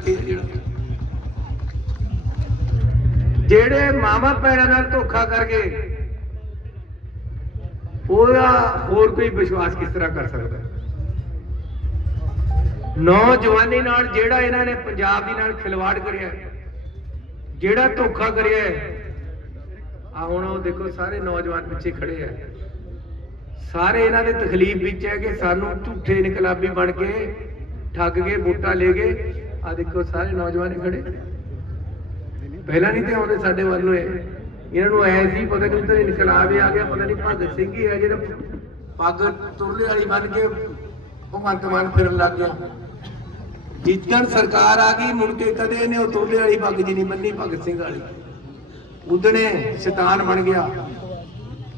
ਕਿੱਥੇ ਹੈ ਜਿਹੜਾ। ਜਿਹੜੇ ਮਾਵਾ ਪੈਰਾਂ ਨਾਲ ਧੋਖਾ ਕਰਕੇ ਉਹਦਾ ਹੋਰ ਕੋਈ ਵਿਸ਼ਵਾਸ ਕਿਸ ਤਰ੍ਹਾਂ ਕਰ ਸਕਦਾ? ਨੌਜਵਾਨੀ ਨਾਲ ਜਿਹੜਾ ਇਹਨਾਂ ਨੇ ਪੰਜਾਬ ਦੀ ਨਾਲ ਖਿਲਵਾੜ ਕਰਿਆ, ਜਿਹੜਾ ਧੋਖਾ ਕਰਿਆ ਆ ਹੁਣ ਉਹ ਦੇਖੋ ਸਾਰੇ ਨੌਜਵਾਨ ਪਿੱਛੇ ਖੜੇ ਆ। ਸਾਰੇ ਇਹਨਾਂ ਦੇ ਤਕਲੀਫ ਵਿੱਚ ਹੈ ਕਿ ਸਾਨੂੰ ਝੂਠੇ ਇਨਕਲਾਬੀ ਬਣ ਕੇ, ਠੱਗ ਕੇ ਵੋਟਾਂ ਲੈ ਗਏ ਆ ਦੇਖੋ, ਸਾਰੇ ਨੌਜਵਾਨ ਖੜੇ। ਪਹਿਲਾਂ ਨਹੀਂ ਤੇ ਆਉਂਦੇ ਸਾਡੇ ਵੱਲ ਨੂੰ ਇਹਨਾਂ ਨੂੰ ਐ ਸੀ, ਪਤਾ ਨਹੀਂ ਤਾਂ ਇਨਕਲਾਬ ਆ ਗਿਆ, ਪਤਾ ਨਹੀਂ ਭਗਤ ਸਿੰਘ ਹੀ ਹੈ ਜਿਹੜਾ ਪੱਗ ਤੁਰਲੇ ਵਾਲੀ ਬਣ ਕੇ ਭਗਵੰਤ ਮਾਨ ਫਿਰਨ ਲੱਗ ਗਿਆ। ਜਿੱਦਣ ਸਰਕਾਰ ਆ ਗਈ, ਮੁੜ ਕੇ ਕਦੇ ਇਹਨੇ ਉਹ ਤੁਰਲੇ ਵਾਲੀ ਪੱਗ ਜੀ ਨਹੀਂ ਮੰਨੀ ਭਗਤ ਸਿੰਘ ਵਾਲੀ। ਉਦਣੇ ਸ਼ੈਤਾਨ ਬਣ ਗਿਆ।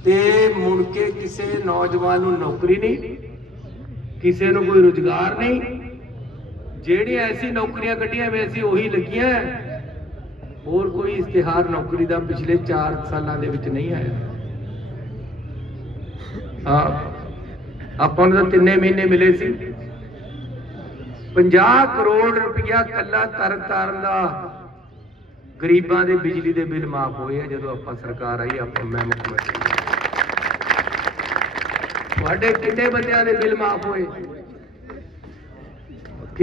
ਤੇ ਮੁੜ ਕੇ ਕਿਸੇ ਨੌਜਵਾਨ ਨੂੰ ਨੌਕਰੀ ਨਹੀਂ, ਕਿਸੇ ਨੂੰ ਕੋਈ ਰੁਜ਼ਗਾਰ ਨਹੀਂ ਜਿਹੜੀਆਂ ਐਸੀ ਨੌਕਰੀਆਂ ਕੱਢੀਆਂ ਵੈਸੀ ਉਹੀ ਲੱਗੀਆਂ। ਹੋਰ ਕੋਈ ਇਸ਼ਤਿਹਾਰ ਨੌਕਰੀ ਦਾ ਪਿਛਲੇ 4 ਸਾਲਾਂ ਦੇ ਵਿੱਚ ਨਹੀਂ ਆਇਆ। ਹਾਂ, ਆਪਾਂ ਨੂੰ ਤਾਂ ਤਿੰਨੇ ਮਹੀਨੇ ਮਿਲੇ ਸੀ। 50 ਕਰੋੜ ਰੁਪਇਆ ਕੱਲਾ ਤਰਨ ਤਾਰਨ ਦਾ ਗਰੀਬਾਂ ਦੇ ਬਿਜਲੀ ਦੇ ਬਿੱਲ ਮਾਫ ਹੋਏ ਆ ਜਦੋਂ ਆਪਾਂ ਸਰਕਾਰ ਆਈ, ਆਪਾਂ ਮੈਂ ਮੁੱਖ ਮੰਤਰੀ। ਤੁਹਾਡੇ ਕਿੰਨੇ ਬੰਦਿਆਂ ਦੇ ਬਿੱਲ ਮਾਫ ਹੋਏ?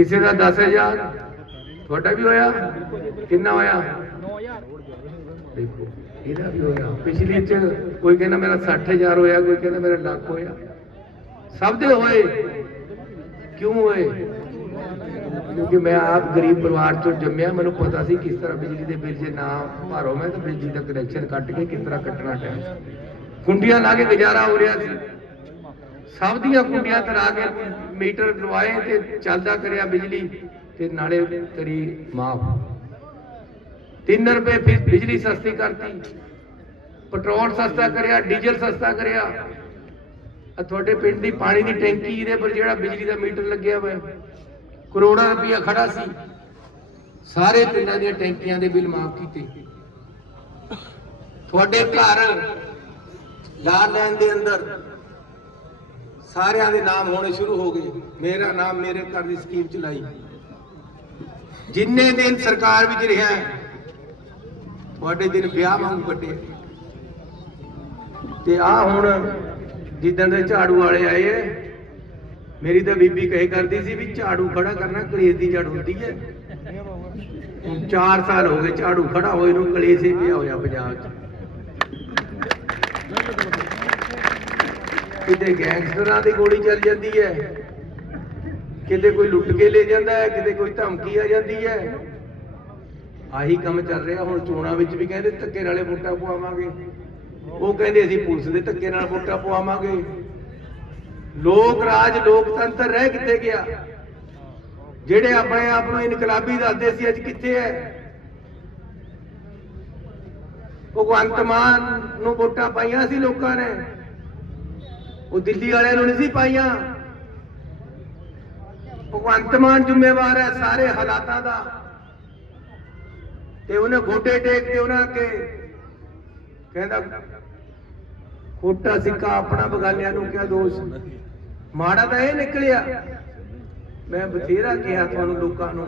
ਕਿਸੇ ਦਾ 10000 ਤੁਹਾਡਾ ਵੀ ਹੋਇਆ? ਕਿੰਨਾ ਹੋਇਆ? 9000 ਦੇਖੋ, ਇਹਦਾ ਵੀ ਹੋਇਆ। ਪਿਛਲੇ ਚ ਕੋਈ ਕਹਿੰਦਾ ਮੇਰਾ 60000 ਹੋਇਆ, ਕੋਈ ਕਹਿੰਦਾ ਮੇਰਾ ਲੱਖ ਹੋਇਆ। ਸਭ ਦੇ ਹੋਏ। ਕਿਉਂ ਹੋਏ? ਕਿਉਂਕਿ ਮੈਂ ਆਪ ਗਰੀਬ ਪਰਿਵਾਰ ਚੋਂ ਜੰਮਿਆ, ਮੈਨੂੰ ਪਤਾ ਸੀ ਕਿਸ ਤਰ੍ਹਾਂ ਬਿਜਲੀ ਦੇ ਬਿੱਲ ਜੇ ਨਾ ਭਰੋ, ਮੈਂ ਤਾਂ ਬਿਜਲੀ ਦਾ ਕਨੈਕਸ਼ਨ ਕੱਟ ਕੇ ਕਿਸ ਤਰ੍ਹਾਂ ਕੱਟਣਾ ਟਾਈਮ ਕੁੰਡੀਆਂ ਲਾ ਕੇ ਗੁਜ਼ਾਰਾ ਹੋ ਰਿਹਾ ਸੀ। ਸਭ ਦੀਆਂ ਕੁੰਡੀਆਂ ਤਰਾ ਕੇ ਮੀਟਰ ਲਵਾਏ ਤੇ ਚੱਲਦਾ ਕਰਿਆ ਬਿਜਲੀ ਤੇ ਨਾਲੇ ਕਰੀ ਮਾਫ 3 ਰੁਪਏ ਫੀਸ ਬਿਜਲੀ ਸਸਤੀ ਕਰਤੀ। ਪੈਟਰੋਲ ਸਸਤਾ ਕਰਿਆ, ਡੀਜ਼ਲ ਸਸਤਾ ਕਰਿਆ। ਆ ਤੁਹਾਡੇ ਪਿੰਡ ਦੀ ਪਾਣੀ ਦੀ ਟੈਂਕੀ ਇਹਦੇ ਪਰ ਜਿਹੜਾ ਬਿਜਲੀ ਦਾ ਮੀਟਰ ਲੱਗਿਆ ਹੋਇਆ, ਕਰੋੜਾਂ ਰੁਪਇਆ ਖੜਾ ਸੀ। ਸਾਰੇ ਪਿੰਡਾਂ ਦੀਆਂ ਟੈਂਕੀਆਂ ਦੇ ਬਿੱਲ ਮਾਫ ਕੀਤੇ। ਤੁਹਾਡੇ ਘਰ, ਲਾਲ ਲੈਣ ਦੇ ਅੰਦਰ ਸਾਰਿਆਂ ਦੇ ਨਾਮ ਹੋਣੇ ਸ਼ੁਰੂ ਹੋ ਗਏ। ਮੇਰਾ ਨਾਮ ਮੇਰੇ ਘਰ ਦੀ ਸਕੀਮ ਚਲਾਈ ਜਿੰਨੇ ਦਿਨ ਸਰਕਾਰ ਵਿੱਚ ਰਿਹਾ ਤੁਹਾਡੇ ਦਿਨ ਵਿਆਹ ਵਾਂਗੂ ਕੱਟੇ ਤੇ ਆ ਹੁਣ ਜਿੱਦਣ ਦੇ ਝਾੜੂ ਵਾਲੇ ਆਏ ਐ ਮੇਰੀ ਤਾਂ ਬੀਬੀ ਕਹੇ ਕਰਦੀ ਸੀ ਵੀ ਝਾੜੂ ਖੜਾ ਕਰਨਾ, ਕਲੇਸ਼ ਦੀ ਜੜ ਹੁੰਦੀ ਹੈ। ਹੁਣ 4 ਸਾਲ ਹੋ ਗਏ ਝਾੜੂ ਖੜਾ ਹੋਏ ਨੂੰ, ਕਲੇਸ਼ ਹੀ ਪਿਆ ਹੋਇਆ ਪੰਜਾਬ 'ਚ। ਕਿਤੇ ਗੈਂਗਸਟਰਾਂ ਦੀ ਗੋਲੀ ਚੱਲ ਜਾਂਦੀ ਹੈ। ਕਿਤੇ ਕੋਈ ਲੁੱਟ ਕੇ ਲੈ ਜਾਂਦਾ ਹੈ, ਕਿਤੇ ਕੋਈ ਧਮਕੀ ਆ ਜਾਂਦੀ ਹੈ। ਆਹੀ ਕੰਮ ਚੱਲ ਰਿਹਾ, ਹੁਣ ਚੋਣਾਂ ਵਿੱਚ ਵੀ ਕਹਿੰਦੇ ਧੱਕੇ ਨਾਲੇ ਵੋਟਾਂ ਪਵਾਵਾਂਗੇ। ਉਹ ਕਹਿੰਦੇ ਅਸੀਂ ਪੁਲਿਸ ਦੇ ਧੱਕੇ ਨਾਲ ਵੋਟਾਂ ਪਵਾਵਾਂਗੇ। ਲੋਕ ਰਾਜ, ਲੋਕਤੰਤਰ ਰਹਿ ਕਿੱਥੇ ਗਿਆ? ਜਿਹੜੇ ਆਪਣੇ ਆਪ ਨੂੰ ਇਨਕਲਾਬੀ ਦੱਸਦੇ ਸੀ ਅੱਜ ਕਿੱਥੇ ਹੈ? ਭਗਵੰਤ ਮਾਨ ਨੂੰ ਵੋਟਾਂ ਪਾਈਆਂ ਸੀ ਲੋਕਾਂ ਨੇ। ਉਹ ਦਿੱਲੀ ਵਾਲਿਆਂ ਨੂੰ ਨਹੀਂ ਸੀ ਪਾਈਆਂ। ਭਗਵੰਤ ਮਾਨ ਜ਼ਿੰਮੇਵਾਰ ਹੈ ਸਾਰੇ ਹਾਲਾਤਾਂ ਦਾ। ਤੇ ਉਹਨੇ ਗੋਡੇ ਟੇਕ ਕੇ ਉਹਨਾਂ ਅੱਗੇ ਕਹਿੰਦਾ, ਖੋਟਾ ਸਿੱਕਾ ਆਪਣਾ ਬਗਾਨਿਆਂ ਨੂੰ ਕਿਹਾ ਦੋਸ਼? ਮਾੜਾ ਤਾਂ ਇਹ ਨਿਕਲਿਆ। ਮੈਂ ਬਥੇਰਾ ਕਿਹਾ ਤੁਹਾਨੂੰ ਲੋਕਾਂ ਨੂੰ।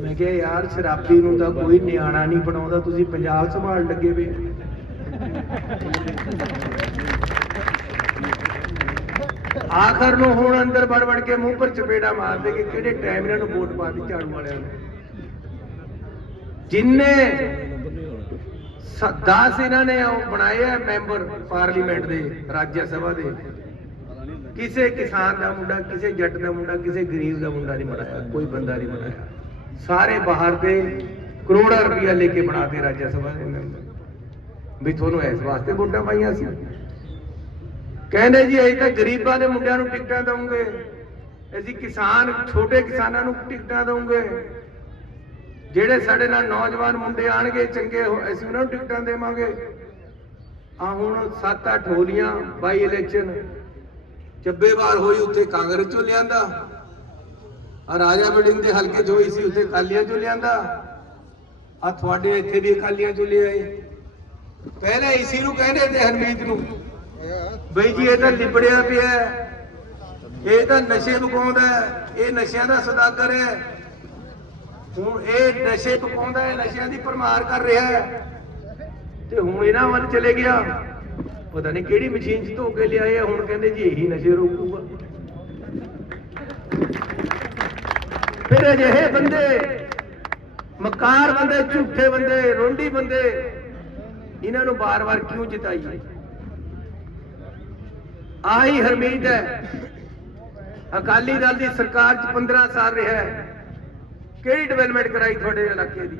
ਮੈਂ ਕਿਹਾ, ਯਾਰ, ਸ਼ਰਾਬੀ ਨੂੰ ਤਾਂ ਕੋਈ ਨਿਆਣਾ ਨਹੀਂ ਬਣਾਉਂਦਾ, ਤੁਸੀਂ ਪੰਜਾਬ ਸੰਭਾਲ ਲੱਗੇ ਵੇ। ਆਖਰ ਨੂੰ ਹੁਣ ਅੰਦਰ ਵੜ ਵੜ ਕੇ ਮੂੰਹ ਪਰ ਚਪੇੜਾ ਮਾਰਦੇ ਕਿ ਕਿਹੜੇ ਟਾਈਮ ਇਹਨਾਂ ਨੂੰ ਵੋਟ ਪਾ ਦਿੱਤੀ ਝਾੜੂ ਵਾਲਿਆਂ ਨੂੰ। ਜਿੰਨੇ 10 ਇਹਨਾਂ ਨੇ ਬਣਾਏ ਆ ਮੈਂਬਰ ਪਾਰਲੀਮੈਂਟ ਦੇ ਰਾਜ ਸਭਾ ਦੇ। ਕਿਸੇ ਕਿਸਾਨ ਦਾ ਮੁੰਡਾ, ਕਿਸੇ ਜੱਟ ਦਾ ਮੁੰਡਾ, ਕਿਸੇ ਗਰੀਬ ਦਾ ਮੁੰਡਾ ਨਹੀਂ ਬਣਾਇਆ, ਕੋਈ ਬੰਦਾ ਨਹੀਂ ਬਣਾਇਆ। ਸਾਰੇ ਬਾਹਰ ਦੇ ਕਰੋੜਾਂ ਰੁਪਇਆ ਲੈ ਕੇ ਬਣਾਤੇ ਰਾਜ ਸਭਾ ਦੇ ਮੈਂਬਰ। ਵੀ ਤੁਹਾਨੂੰ ਇਸ ਵਾਸਤੇ ਵੋਟਾਂ ਪਾਈਆਂ ਸੀ। ਕਹਿੰਦੇ ਜੀ, ਅਸੀਂ ਤਾਂ ਗਰੀਬਾਂ ਦੇ ਮੁੰਡਿਆਂ ਨੂੰ ਟਿਕਟਾਂ ਦਵਾਂਗੇ ਅਸੀਂ ਕਿਸਾਨ, ਛੋਟੇ ਕਿਸਾਨਾਂ ਨੂੰ ਟਿਕਟਾਂ ਦਵਾਂਗੇ ਜਿਹੜੇ ਸਾਡੇ ਨਾਲ ਨੌਜਵਾਨ ਮੁੰਡੇ ਆਣਗੇ, ਚੰਗੇ ਹੋ- ਅਸੀਂ ਉਹਨਾਂ ਨੂੰ ਟਿਕਟਾਂ ਦੇਵਾਂਗੇ। ਆ ਹੁਣ 7-8 ਹੋਲੀਆਂ, ਬਾਈ ਇਲੈਕਸ਼ਨ ਚੱਬੇਵਾਰ ਹੋਈ ਉੱਥੇ ਕਾਂਗਰਸ ਚੋਂ ਲਿਆਂਦਾ। ਆ ਰਾਜਾ ਬਿਲਡਿੰਗ ਦੇ ਹਲਕੇ 'ਚ ਹੋਈ ਸੀ, ਉੱਥੇ ਅਕਾਲੀਆਂ ਚੋਂ ਲਿਆਂਦਾ। ਆ ਤੁਹਾਡੇ ਇੱਥੇ ਵੀ ਅਕਾਲੀਆਂ ਚੋਂ ਲਿਆਏ। ਪਹਿਲੇ ਇਸੀ ਨੂੰ ਕਹਿੰਦੇ ਤੇ ਹਰਮੀਤ ਨੂੰ। ਬਈ ਜੀ, ਇਹ ਤਾਂ ਲਿਬੜਿਆ ਪਿਆ ਇਹ ਤਾਂ ਨਸ਼ੇ ਮੁਕਾਉਂਦਾ ਇਹ ਨਸ਼ਿਆਂ ਦਾ ਸਦਾਗਰ ਹੈ। ਹੁਣ ਇਹ ਨਸ਼ੇ ਪਕਾਉਂਦਾ ਹੈ, ਨਸ਼ਿਆਂ ਦੀ ਪਰਮਾਰ ਕਰ ਰਿਹਾ ਹੈ। ਤੇ ਹੁਣ ਇਹਨਾਂ ਵੱਲ ਚਲੇ ਗਿਆ। ਪਤਾ ਨਹੀਂ ਕਿਹੜੀ ਮਸ਼ੀਨ 'ਚ ਧੋ ਕੇ ਲਿਆਏ ਆ, ਹੁਣ ਕਹਿੰਦੇ ਜੀ ਇਹੀ ਨਸ਼ੇ ਰੋਕੂਗਾ। ਫਿਰ ਅਜਿਹੇ ਬੰਦੇ, ਮਕਾਰ ਬੰਦੇ, ਝੂਠੇ ਬੰਦੇ, ਰੋਂਡੀ ਬੰਦੇ, ਇਹਨਾਂ ਨੂੰ ਬਾਰ-ਬਾਰ ਕਿਉਂ ਜਿਤਾਈਏ? ਆਹੀ ਹਰਮੀਤ ਹੈ। ਅਕਾਲੀ ਦਲ ਦੀ ਸਰਕਾਰ 'ਚ 15 ਸਾਲ ਰਿਹਾ ਕਿਹੜੀ ਡਿਵੈਲਪਮੈਂਟ ਕਰਾਈ ਤੁਹਾਡੇ ਇਲਾਕੇ ਦੀ?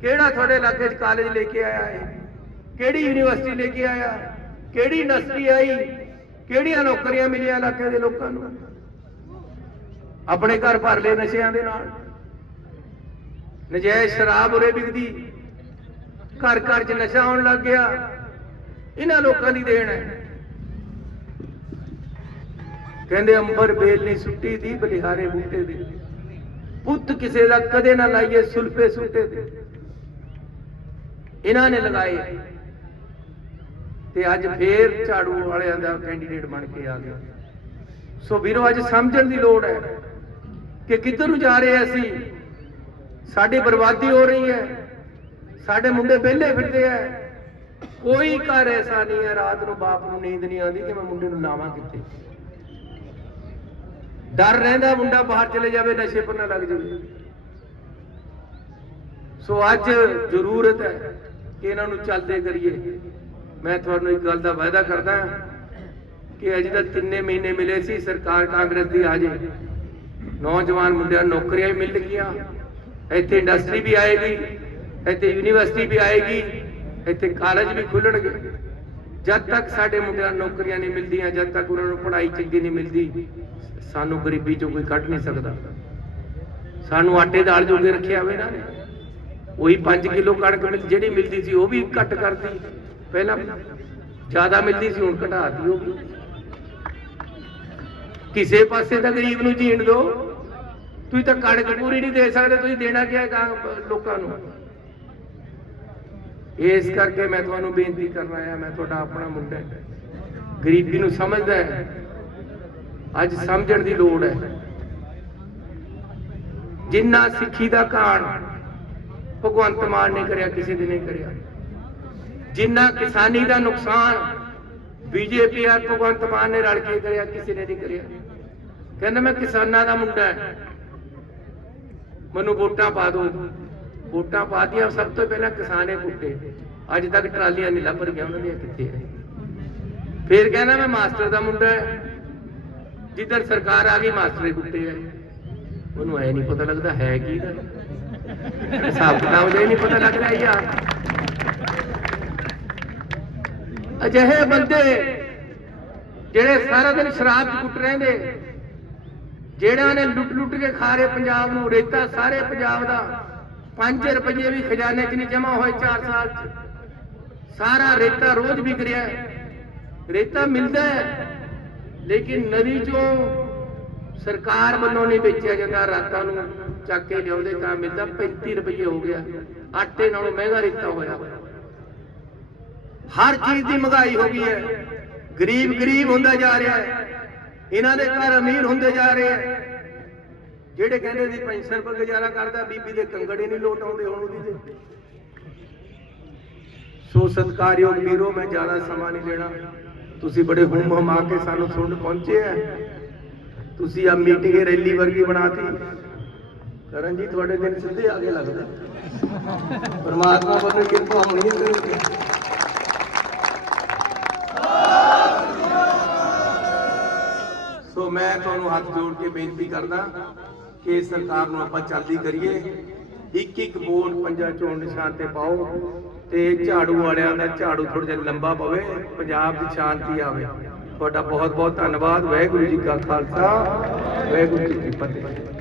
ਕਿਹੜਾ ਤੁਹਾਡੇ ਇਲਾਕੇ 'ਚ ਕਾਲਜ ਲੈ ਕੇ ਆਇਆ ਹੈ ਕਿਹੜੀ ਯੂਨੀਵਰਸਿਟੀ ਲੈ ਕੇ ਆਇਆ? ਕਿਹੜੀ ਇੰਡਸਟਰੀ ਆਈ? ਕਿਹੜੀਆਂ ਨੌਕਰੀਆਂ ਮਿਲੀਆਂ ਇਲਾਕੇ ਦੇ ਲੋਕਾਂ ਨੂੰ? ਆਪਣੇ ਘਰ ਭਰ ਲਏ ਨਸ਼ਿਆਂ ਦੇ ਨਾਲ। ਨਜਾਇਜ਼ ਸ਼ਰਾਬ ਉਰੇ ਵਿਕਦੀ। ਘਰ ਘਰ 'ਚ ਨਸ਼ਾ ਹੋਣ ਲੱਗ ਗਿਆ। ਇਹਨਾਂ ਲੋਕਾਂ ਦੀ ਦੇਣ ਹੈ। ਕਹਿੰਦੇ ਅੰਬਰ ਬੇਲ ਨਹੀਂ ਸੁੱਟੀ ਦੀ, ਬਲਿਹਾਰੇ ਬੂਟੇ ਦੇ। ਪੁੱਤ ਕਿਸੇ ਦਾ ਕਦੇ ਨਾ ਲਾਈਏ ਸੁਲਫੇ ਸੁੱਟੇ ਤੇ ਇਹਨਾਂ ਨੇ ਲਗਾਏ। ਤੇ ਅੱਜ ਫੇਰ ਝਾੜੂ ਵਾਲਿਆਂ ਦਾ ਕੈਂਡੀਡੇਟ ਬਣ ਕੇ ਆ ਗਿਆ। ਸੋ ਵੀਰੋ, ਅੱਜ ਸਮਝਣ ਦੀ ਲੋੜ ਹੈ ਕਿ ਕਿੱਧਰ ਨੂੰ ਜਾ ਰਹੇ ਅਸੀਂ? ਸਾਡੀ ਬਰਬਾਦੀ ਹੋ ਰਹੀ ਹੈ। ਸਾਡੇ ਮੁੰਡੇ ਵਿਹਲੇ ਫਿਰਦੇ ਆ। ਕੋਈ ਘਰ ਐਸਾ ਨਹੀਂ ਹੈ, ਰਾਤ ਨੂੰ ਬਾਪ ਨੂੰ ਨੀਂਦ ਨਹੀਂ ਆਉਂਦੀ ਕਿ ਮੈਂ ਮੁੰਡੇ ਨੂੰ ਲਾਵਾਂ ਕਿੱਥੇ? ਡਰ ਰਹਿੰਦਾ ਮੁੰਡਾ ਬਾਹਰ ਚਲੇ ਜਾਵੇ, ਨਸ਼ੇ ਪਰ ਨਾ ਲੱਗ ਜਾਵੇ। ਸੋ ਅੱਜ ਜ਼ਰੂਰਤ ਹੈ ਕਿ ਇਹਨਾਂ ਨੂੰ ਚੱਲਦੇ ਕਰੀਏ। ਮੈਂ ਤੁਹਾਨੂੰ ਇੱਕ ਗੱਲ ਦਾ ਵਾਅਦਾ ਕਰਦਾ ਕਿ ਅਜੇ ਤੱਕ ਤਿੰਨੇ ਮਹੀਨੇ ਮਿਲੇ ਸੀ, ਸਰਕਾਰ ਕਾਂਗਰਸ ਦੀ ਆ ਜੇ। ਨੌਜਵਾਨ ਮੁੰਡਿਆਂ ਨੂੰ ਨੌਕਰੀਆਂ ਵੀ ਮਿਲ ਗਈਆਂ। ਇੱਥੇ ਇੰਡਸਟਰੀ ਵੀ ਆਏਗੀ, ਇੱਥੇ ਯੂਨੀਵਰਸਿਟੀ ਵੀ ਆਏਗੀ, ਇੱਥੇ ਕਾਲਜ ਵੀ ਖੁੱਲਣਗੇ। ਜਦ ਤੱਕ ਸਾਡੇ ਮੁੰਡਿਆਂ ਨੂੰ ਨੌਕਰੀਆਂ ਨਹੀਂ ਮਿਲਦੀਆਂ, ਜਦ ਤੱਕ ਉਹਨਾਂ ਨੂੰ ਪੜ੍ਹਾਈ ਚੰਗੀ ਨਹੀਂ ਮਿਲਦੀ ਸਾਨੂੰ ਗਰੀਬੀ ਚੋਂ ਕੋਈ ਕੱਢ ਨਹੀਂ ਸਕਦਾ। ਸਾਨੂੰ ਆਟੇ ਦਾਲ ਜੋਗੇ ਰੱਖਿਆ ਹੋਵੇ ਨਾ। ਉਹੀ 5 ਕਿਲੋ ਕਣਕ ਜਿਹੜੀ ਮਿਲਦੀ ਸੀ ਉਹ ਵੀ ਘੱਟ ਕਰਤੀ। ਪਹਿਲਾਂ ਜ਼ਿਆਦਾ ਮਿਲਦੀ ਸੀ, ਹੁਣ ਘਟਾਤੀ ਉਹ ਕਿਸੇ ਪਾਸੇ ਤਾਂ ਗਰੀਬ ਨੂੰ ਜੀਣ ਦਿਓ। ਤੁਸੀਂ ਤਾਂ ਕਣਕ ਪੂਰੀ ਨਹੀਂ ਦੇ ਸਕਦੇ, ਤੁਸੀਂ ਦੇਣਾ ਕੀ ਹੈ ਲੋਕਾਂ ਨੂੰ? ਇਸ ਕਰਕੇ ਮੈਂ ਤੁਹਾਨੂੰ ਬੇਨਤੀ ਕਰਨਾ ਆਇਆ, ਮੈਂ ਤੁਹਾਡਾ ਆਪਣਾ ਮੁੰਡਾ ਗਰੀਬੀ ਨੂੰ ਸਮਝਦਾ ਹੈ। ਅੱਜ ਸਮਝਣ ਦੀ ਲੋੜ ਹੈ। ਜਿੰਨਾ ਸਿੱਖੀ ਦਾ ਕਾਣ ਭਗਵੰਤ ਮਾਨ ਨੇ ਕਰਿਆ, ਕਿਸੇ ਨੇ ਨਹੀਂ ਕਰਿਆ। ਜਿੰਨਾ ਕਿਸਾਨੀ ਦਾ ਨੁਕਸਾਨ ਬੀਜੇਪੀ ਆ ਭਗਵੰਤ ਮਾਨ ਨੇ ਰਲ ਕੇ ਕਰਿਆ, ਕਿਸੇ ਨੇ ਨਹੀਂ ਕਰਿਆ। ਕਹਿੰਦਾ, ਮੈਂ ਕਿਸਾਨਾਂ ਦਾ ਮੁੰਡਾ ਹੈ। ਮੈਨੂੰ ਵੋਟਾਂ ਪਾ ਦਿਓ। ਵੋਟਾਂ ਪਾ ਦੀਆਂ ਸਭ ਤੋਂ ਪਹਿਲਾਂ ਕਿਸਾਨੇ ਕੁੱਟੇ। ਅੱਜ ਤੱਕ ਟਰਾਲੀਆਂ ਨਹੀਂ ਲੱਭ ਰਹੀਆਂ, ਉਹਨਾਂ ਦੀਆਂ ਕਿੱਥੇ ਫਿਰ ਕਹਿੰਦਾ, ਮੈਂ ਮਾਸਟਰ ਦਾ ਮੁੰਡਾ ਹੈ। ਜਿੱਧਰ ਸਰਕਾਰ ਆ ਗਈ, ਮਾਸਟਰ ਹੀ ਕੁੱਟੇ ਹੈ ਉਹਨੂੰ ਐ ਨਹੀਂ ਪਤਾ ਲੱਗਦਾ ਹੈ ਕੀ ਦਾ। ਹਿਸਾਬ ਕਿਤਾਬ ਦਾ ਨਹੀਂ ਪਤਾ ਲੱਗ ਰਿਹਾ ਯਾਰ। ਅਜਿਹੇ ਬੰਦੇ ਜਿਹੜੇ ਸਾਰਾ ਦਿਨ ਸ਼ਰਾਬ 'ਚ ਕੁੱਟ ਰਹਿੰਦੇ ਜਿਹੜਿਆਂ ਨੇ ਲੁੱਟ ਲੁੱਟ ਕੇ ਖਾ ਰਹੇ ਪੰਜਾਬ ਨੂੰ, ਰੇਤਾ ਸਾਰੇ ਪੰਜਾਬ ਦਾ 5 ਰੁਪਏ ਵੀ ਖਜ਼ਾਨੇ 'ਚ ਨਹੀਂ ਜਮਾ ਹੋਏ 4 ਸਾਲ 'ਚ। ਸਾਰਾ ਰੇਤਾ ਰੋਜ਼ ਵਿਕ ਰਿਹਾ। ਰੇਤਾ ਮਿਲਦਾ ਹੈ। ਲੇਕਿਨ ਨਦੀ 'ਚੋਂ ਸਰਕਾਰ ਵੱਲੋਂ ਨਹੀਂ ਵੇਚਿਆ ਜਾਂਦਾ, ਰਾਤਾਂ ਨੂੰ ਚੱਕ ਕੇ ਲਿਆਉਂਦੇ ਤਾਂ ਮਿਲਦਾ 35 ਰੁਪਏ ਹੋ ਗਿਆ। ਆਟੇ ਨਾਲੋਂ ਮਹਿੰਗਾ ਰੇਤਾ ਹੋਇਆ। ਹਰ ਚੀਜ਼ ਦੀ ਮਹਿੰਗਾਈ ਹੋ ਗਈ ਹੈ। ਗਰੀਬ ਗਰੀਬ ਹੁੰਦਾ ਜਾ ਰਿਹਾ ਹੈ। ਇਹਨਾਂ ਦੇ ਘਰ ਅਮੀਰ ਹੁੰਦੇ ਜਾ ਰਹੇ ਹੈ। ਜਿਹੜੇ ਕਹਿੰਦੇ ਸੀ ਪੈਨਸ਼ਨ ਪਰ ਗੁਜ਼ਾਰਾ ਕਰਦਾ, ਬੀਬੀ ਦੇ ਕੰਗੜੇ ਹੀ ਨਹੀਂ ਲੋਟ ਆਉਂਦੇ ਹੁਣ ਉਹਦੀ ਦੇ। ਸੋ ਸਤਿਕਾਰਯੋਗ ਵੀਰੋ, ਮੈਂ ਜ਼ਿਆਦਾ ਸਮਾਂ ਨਹੀਂ ਲੈਣਾ ਤੁਸੀਂ ਬੜੇ ਹੁਮ ਹਮਾ ਕੇ ਸਾਨੂੰ ਸੁਣ ਪਹੁੰਚੇ ਆ। ਤੁਸੀਂ ਆ ਮੀਟਿੰਗ ਰੈਲੀ ਵਰਗੀ ਬਣਾਤੀ। ਕਰਨ ਜੀ ਤੁਹਾਡੇ ਦਿਨ ਸਿੱਧੇ ਆਗੇ ਲੱਗਦਾ। ਪਰਮਾਤਮਾ ਵੱਲੋਂ ਕਿਰਪਾ ਹੋਣੀ ਹੈ ਤੇ ਸੋ ਮੈਂ ਤੁਹਾਨੂੰ ਹੱਥ ਜੋੜ ਕੇ ਬੇਨਤੀ ਕਰਦਾ ਕਿ ਸਰਕਾਰ ਨੂੰ ਆਪਾਂ ਚੱਲਦੀ ਕਰੀਏ। ਇੱਕ ਇੱਕ ਵੋਟ ਪੰਜਾ ਚੋਣ ਨਿਸ਼ਾਨ ਤੇ ਪਾਓ ਤੇ ਝਾੜੂ ਵਾਲਿਆਂ ਦਾ ਝਾੜੂ ਥੋੜਾ ਜਿਹਾ ਲੰਬਾ ਪਵੇ, ਪੰਜਾਬ ਦੀ ਸ਼ਾਂਤੀ ਆਵੇ। ਤੁਹਾਡਾ ਬਹੁਤ ਬਹੁਤ ਧੰਨਵਾਦ, ਵਾਹਿਗੁਰੂ ਜੀ ਕਾ ਖਾਲਸਾ, ਵਾਹਿਗੁਰੂ ਜੀ ਕੀ ਫਤਿਹ।